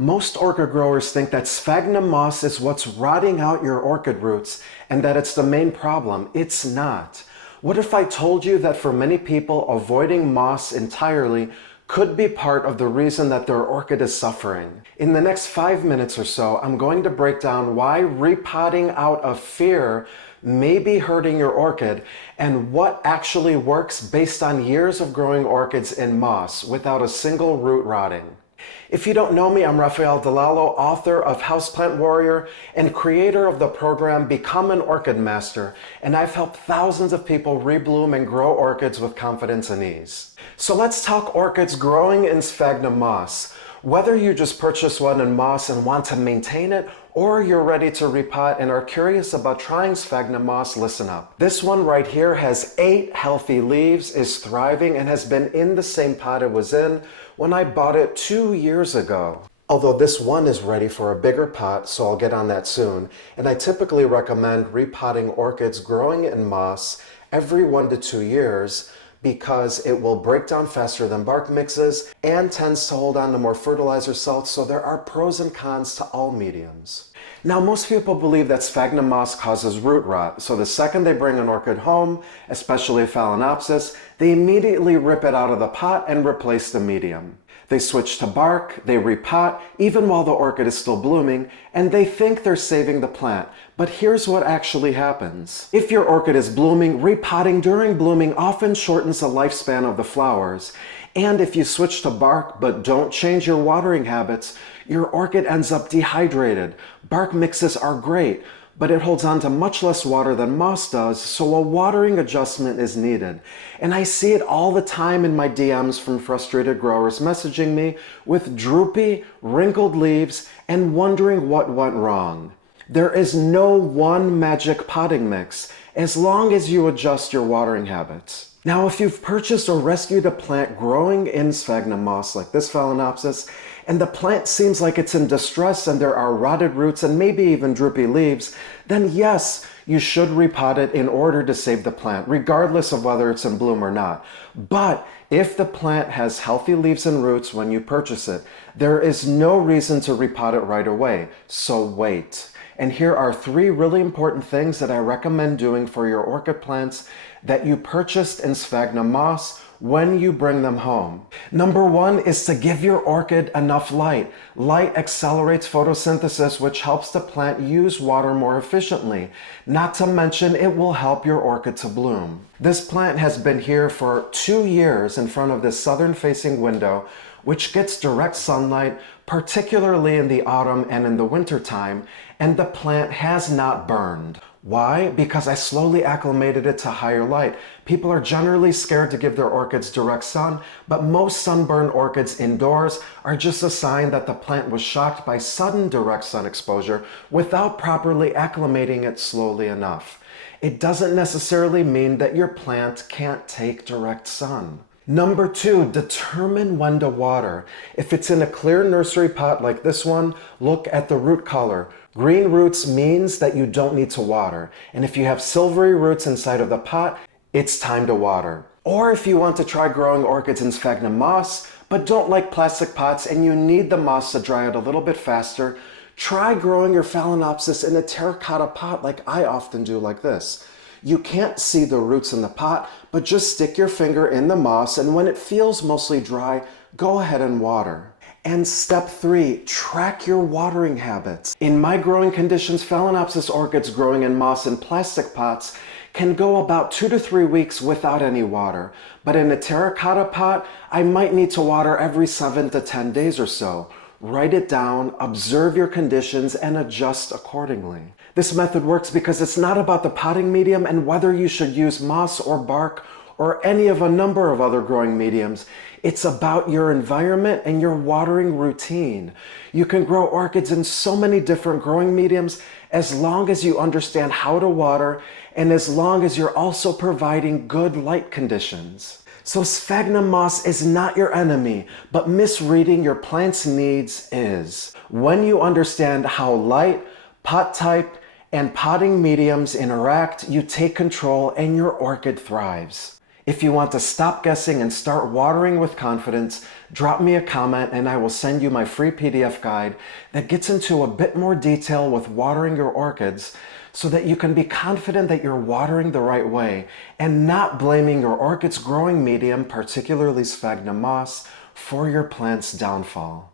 Most orchid growers think that sphagnum moss is what's rotting out your orchid roots and that it's the main problem. It's not. What if I told you that for many people, avoiding moss entirely could be part of the reason that their orchid is suffering? In the next 5 minutes or so, I'm going to break down why repotting out of fear may be hurting your orchid and what actually works based on years of growing orchids in moss without a single root rotting. If you don't know me, I'm Rafael Delalo, author of Houseplant Warrior and creator of the program Become an Orchid Master, and I've helped thousands of people rebloom and grow orchids with confidence and ease. So let's talk orchids growing in sphagnum moss. Whether you just purchased one in moss and want to maintain it, or you're ready to repot and are curious about trying sphagnum moss, listen up. This one right here has 8 healthy leaves, is thriving, and has been in the same pot it was in when I bought it 2 years ago. Although this one is ready for a bigger pot, so I'll get on that soon. And I typically recommend repotting orchids growing in moss every 1 to 2 years because it will break down faster than bark mixes and tends to hold on to more fertilizer salts, so there are pros and cons to all mediums. Now, most people believe that sphagnum moss causes root rot, so the second they bring an orchid home, especially Phalaenopsis, they immediately rip it out of the pot and replace the medium. They switch to bark, they repot, even while the orchid is still blooming, and they think they're saving the plant. But here's what actually happens. If your orchid is blooming, repotting during blooming often shortens the lifespan of the flowers. And if you switch to bark but don't change your watering habits, your orchid ends up dehydrated. Bark mixes are great, but it holds on to much less water than moss does, so a watering adjustment is needed. And I see it all the time in my DMs from frustrated growers messaging me with droopy, wrinkled leaves and wondering what went wrong. There is no one magic potting mix, as long as you adjust your watering habits. Now, if you've purchased or rescued a plant growing in sphagnum moss like this Phalaenopsis, and the plant seems like it's in distress and there are rotted roots and maybe even droopy leaves, then yes, you should repot it in order to save the plant, regardless of whether it's in bloom or not. But if the plant has healthy leaves and roots when you purchase it, there is no reason to repot it right away, so wait. And here are 3 really important things that I recommend doing for your orchid plants that you purchased in sphagnum moss when you bring them home. Number 1 is to give your orchid enough light. Light accelerates photosynthesis, which helps the plant use water more efficiently. Not to mention, it will help your orchid to bloom. This plant has been here for 2 years in front of this southern-facing window, which gets direct sunlight, particularly in the autumn and in the winter time, and the plant has not burned. Why? Because I slowly acclimated it to higher light. People are generally scared to give their orchids direct sun, but most sunburned orchids indoors are just a sign that the plant was shocked by sudden direct sun exposure without properly acclimating it slowly enough. It doesn't necessarily mean that your plant can't take direct sun. Number 2, determine when to water. If it's in a clear nursery pot like this one, look at the root color. Green roots means that you don't need to water. And if you have silvery roots inside of the pot, it's time to water. Or if you want to try growing orchids in sphagnum moss, but don't like plastic pots and you need the moss to dry out a little bit faster, try growing your Phalaenopsis in a terracotta pot like I often do, like this. You can't see the roots in the pot, but just stick your finger in the moss, and when it feels mostly dry, go ahead and water. And step 3, track your watering habits. In my growing conditions, Phalaenopsis orchids growing in moss in plastic pots can go about 2 to 3 weeks without any water. But in a terracotta pot, I might need to water every 7 to 10 days or so. Write it down, observe your conditions, and adjust accordingly. This method works because it's not about the potting medium and whether you should use moss or bark or any of a number of other growing mediums. It's about your environment and your watering routine. You can grow orchids in so many different growing mediums as long as you understand how to water and as long as you're also providing good light conditions. So sphagnum moss is not your enemy, but misreading your plant's needs is. When you understand how light, pot type, and potting mediums interact, you take control and your orchid thrives. If you want to stop guessing and start watering with confidence, drop me a comment and I will send you my free PDF guide that gets into a bit more detail with watering your orchids so that you can be confident that you're watering the right way and not blaming your orchid's growing medium, particularly sphagnum moss, for your plant's downfall.